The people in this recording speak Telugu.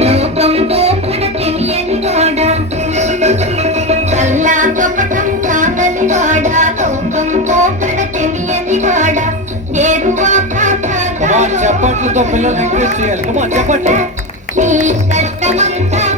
లోకం పోకడ తెలియని వాడ కల్లా కపటం కాగని వాడ లోకం పోకడ తెలియని వాడ చెప్పట్లతో పిల్లలు ఎంకరేజ్ చేయాలి చెప్పట్లు నీ కష్టమంతా